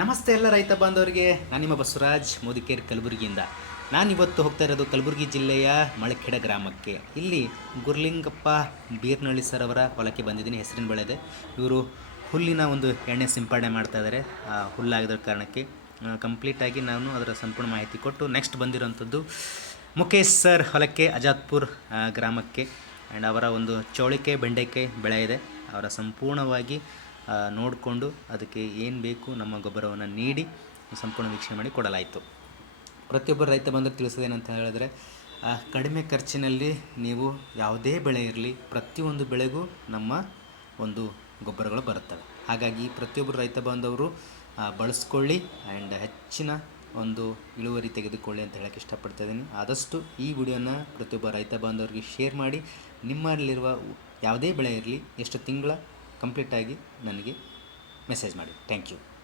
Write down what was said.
ನಮಸ್ತೆ ಎಲ್ಲ ರೈತ ಬಾಂಧವರಿಗೆ. ನಾನು ನಿಮ್ಮ ಬಸವರಾಜ್ ಮೋದಿಕೇರ್ ಕಲಬುರಗಿಯಿಂದ. ನಾನಿವತ್ತು ಹೋಗ್ತಾ ಇರೋದು ಕಲಬುರಗಿ ಜಿಲ್ಲೆಯ ಮಳಖೆಡ ಗ್ರಾಮಕ್ಕೆ. ಇಲ್ಲಿ ಗುರ್ಲಿಂಗಪ್ಪ ಬೀರ್ನಳ್ಳಿ ಸರ್ ಅವರ ಹೊಲಕ್ಕೆ ಬಂದಿದ್ದೀನಿ. ಹೆಸರಿನ ಬೆಳೆದೆ. ಇವರು ಹುಲ್ಲಿನ ಒಂದು ಎಣ್ಣೆ ಸಿಂಪಡಣೆ ಮಾಡ್ತಾ ಇದ್ದಾರೆ ಆ, ಹುಲ್ಲಾಗದ ಕಾರಣಕ್ಕೆ ಕಂಪ್ಲೀಟಾಗಿ ನಾನು ಅದರ ಸಂಪೂರ್ಣ ಮಾಹಿತಿ ಕೊಟ್ಟು ನೆಕ್ಸ್ಟ್ ಬಂದಿರೋಂಥದ್ದು ಮುಖೇಶ್ ಸರ್ ಹೊಲಕ್ಕೆ ಅಜಾತ್ಪುರ್ ಗ್ರಾಮಕ್ಕೆ. ಆ್ಯಂಡ್ ಅವರ ಒಂದು ಚೌಳಿಕೆ ಬೆಂಡೆಕಾಯಿ ಬೆಳೆ ಇದೆ. ಅವರ ಸಂಪೂರ್ಣವಾಗಿ ನೋಡಿಕೊಂಡು ಅದಕ್ಕೆ ಏನು ಬೇಕು, ನಮ್ಮ ಗೊಬ್ಬರವನ್ನು ನೀಡಿ ಸಂಪೂರ್ಣ ವೀಕ್ಷಣೆ ಮಾಡಿ ಕೊಡಲಾಯಿತು. ಪ್ರತಿಯೊಬ್ಬ ರೈತ ಬಂದರೆ ತಿಳಿಸೋದೇನಂತ ಹೇಳಿದ್ರೆ ಕಡಿಮೆ ಖರ್ಚಿನಲ್ಲಿ ನೀವು ಯಾವುದೇ ಬೆಳೆ ಇರಲಿ, ಪ್ರತಿಯೊಂದು ಬೆಳೆಗೂ ನಮ್ಮ ಒಂದು ಗೊಬ್ಬರಗಳು ಬರುತ್ತವೆ. ಹಾಗಾಗಿ ಪ್ರತಿಯೊಬ್ಬರು ರೈತ ಬಾಂಧವರು ಬಳಸ್ಕೊಳ್ಳಿ ಆ್ಯಂಡ್ ಹೆಚ್ಚಿನ ಒಂದು ಇಳುವರಿ ತೆಗೆದುಕೊಳ್ಳಿ ಅಂತ ಹೇಳೋಕ್ಕೆ ಇಷ್ಟಪಡ್ತಾ ಇದ್ದೀನಿ. ಆದಷ್ಟು ಈ ವಿಡಿಯೋನ ಪ್ರತಿಯೊಬ್ಬ ರೈತ ಬಾಂಧವರಿಗೆ ಶೇರ್ ಮಾಡಿ, ನಿಮ್ಮಲ್ಲಿರುವ ಯಾವುದೇ ಬೆಳೆ ಇರಲಿ, ಎಷ್ಟು ತಿಂಗಳ ಕಂಪ್ಲೀಟಾಗಿ ನನಗೆ ಮೆಸೇಜ್ ಮಾಡಿ. Thank you.